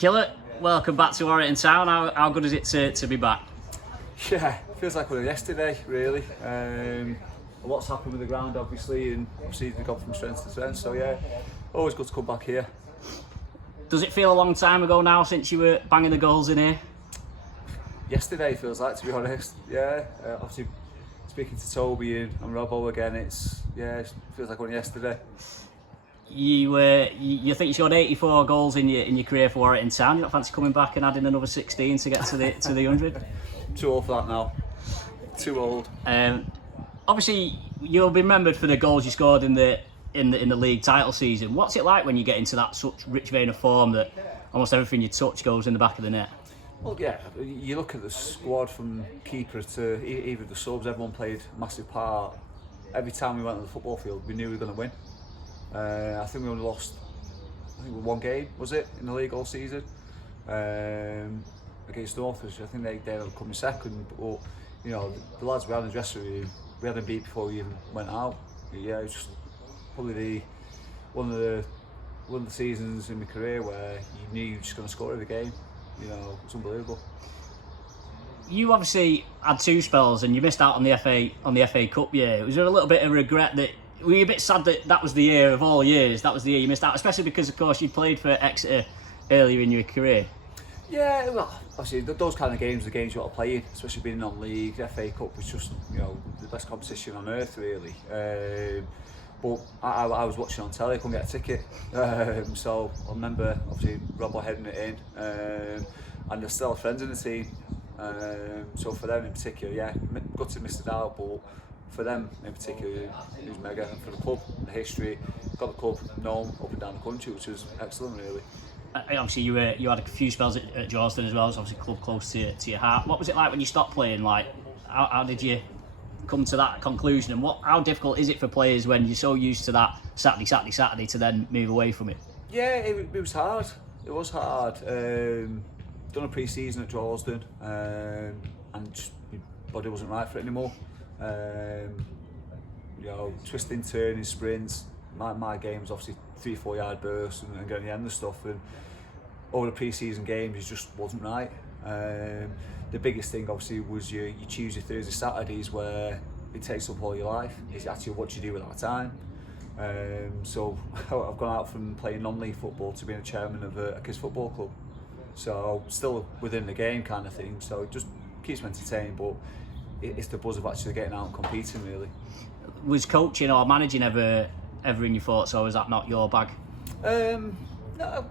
Killer, welcome back to Warrington Town. How good is it to be back? Yeah, feels like we were yesterday, really. A lot's happened with the ground, obviously, and obviously they've gone from strength to strength. So yeah, always good to come back here. Does it feel a long time ago now since you were banging the goals in here? Yesterday feels like, to be honest. Yeah, obviously speaking to Toby and Robbo again, it feels like only yesterday. You think you scored 84 goals in your career for Warrington Town. You don't fancy coming back and adding another 16 to get to the 100? Too old for that now. Too old. Obviously, you'll be remembered for the goals you scored in the league title season. What's it like when you get into that such rich vein of form that almost everything you touch goes in the back of the net? Well, yeah, you look at the squad from keeper to even the subs, everyone played a massive part. Every time we went on the football field, we knew we were going to win. I think we only lost, one game, was it, in the league all season? Against Northwich. I think they ended up coming second, but you know, the lads we had in the dressing room, we had them beat before we even went out. Yeah, it was just probably one of the seasons in my career where you knew you were just going to score every game. You know, it's unbelievable. You obviously had two spells and you missed out on the FA Cup year. Was there a little bit of regret that? Were you a bit sad that was the year of all years? That was the year you missed out, especially because, of course, you played for Exeter earlier in your career. Yeah, well, obviously those kind of games are the games you want to play in, especially being non-league. The FA Cup was just, you know, the best competition on earth, really. But I was watching on telly, I couldn't get a ticket. So I remember, obviously, Robbo heading it in, and there's still friends in the team. So for them in particular, yeah, good to miss it out, but for them in particular, it was mega. And for the club, the history, got the club known up and down the country, which was excellent, really. Obviously, you had a few spells at Georgeston as well. It's obviously a club close to your heart. What was it like when you stopped playing? Like, how did you come to that conclusion? And how difficult is it for players when you're so used to that Saturday to then move away from it? Yeah, it was hard. It was hard. Done a pre-season at Georgeston, and just, my body wasn't right for it anymore. You know, twisting, turning, sprints. My game was obviously 3-4 yard bursts and getting the end of stuff, and over the pre-season games it just wasn't right. The biggest thing obviously was your Tuesday, Thursday, Saturdays, where it takes up all your life. It's actually what you do with that time. So I've gone out from playing non-league football to being a chairman of a kids football club. So still within the game kind of thing. So it just keeps me entertained, but it's the buzz of actually getting out and competing, really. Was coaching or managing ever in your thoughts, or was that not your bag? No,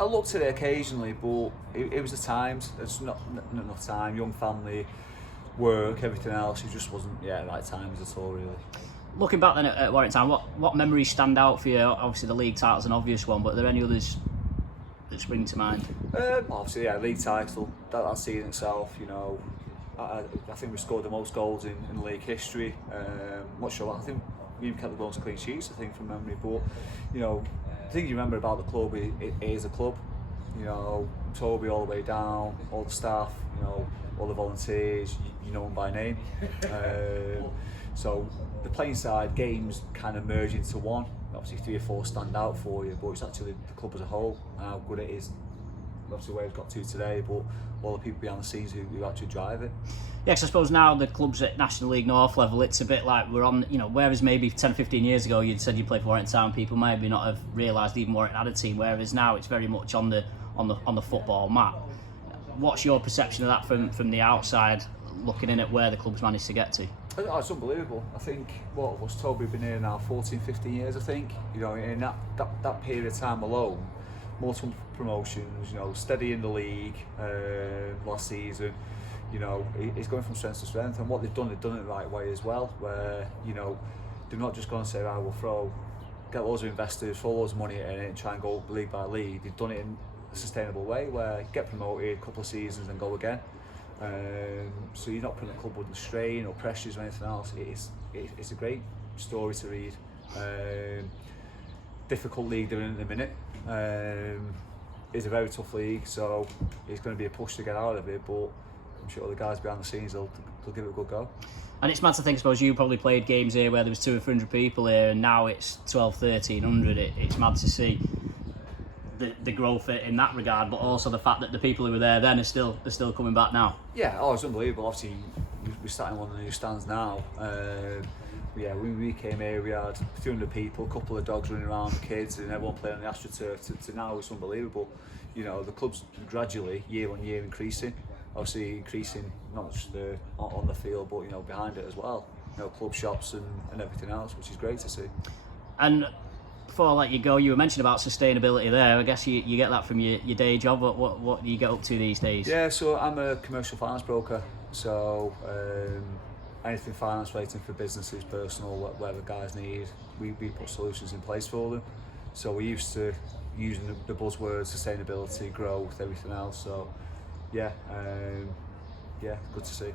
I looked at it occasionally, but it was the times. It's not enough time, young family, work, everything else. It just wasn't the right times at all, really. Looking back then at Warrington Town, what memories stand out for you? Obviously the league title's an obvious one, but are there any others that spring to mind? Obviously, yeah, league title, that season itself, you know, I think we scored the most goals in league history. Not sure, I think we even kept the most clean sheets, I think, from memory. But you know, the thing you remember about the club, it is a club. You know, Toby all the way down, all the staff, you know, all the volunteers, you know them by name. So the playing side, games kind of merge into one. Obviously 3 or 4 stand out for you, but it's actually the club as a whole and how good it is. Obviously where it's got to today, but all the people behind the scenes who actually drive it. Yeah, because I suppose now the club's at National League North level, it's a bit like we're on, you know, whereas maybe 10, 15 years ago you'd said you played for Warrington Town, people maybe not have realised even Warrington had a team, whereas now it's very much on the football map. What's your perception of that from the outside, looking in at where the club's managed to get to? Oh, it's unbelievable. I think, what was Toby been here now 14, 15 years, I think. You know, in that period of time alone, multiple promotions, you know, steady in the league last season. You know, it's going from strength to strength, and what they've done it the right way as well, where, you know, they're not just going to say, right, we'll get loads of investors, throw loads of money in it and try and go league by league. They've done it in a sustainable way where you get promoted, a couple of seasons and go again. So you're not putting the club under strain or pressures or anything else. It's a great story to read. Difficult league they're in at the minute. It's a very tough league, so it's going to be a push to get out of it, but I'm sure the guys behind the scenes they'll give it a good go. And it's mad to think, I suppose you probably played games here where there was 200 or 300 people here, and now it's 12, 1300. It's mad to see the growth in that regard, but also the fact that the people who were there then are still coming back now. Yeah, oh, it's unbelievable. Obviously, we're starting one of the new stands now. Yeah, when we came here, we had 200 people, a couple of dogs running around, kids, and everyone playing on the AstroTurf. To now, it's unbelievable. You know, the club's gradually, year on year, increasing. Obviously, increasing not just on the field, but you know, behind it as well. You know, club shops and everything else, which is great to see. And before I let you go, you were mentioning about sustainability there. I guess you get that from your day job. What do you get up to these days? Yeah, so I'm a commercial finance broker. So anything finance relating for businesses, personal, whatever guys need, we put solutions in place for them. So we're used to using the buzzwords, sustainability, growth, everything else. So yeah, good to see.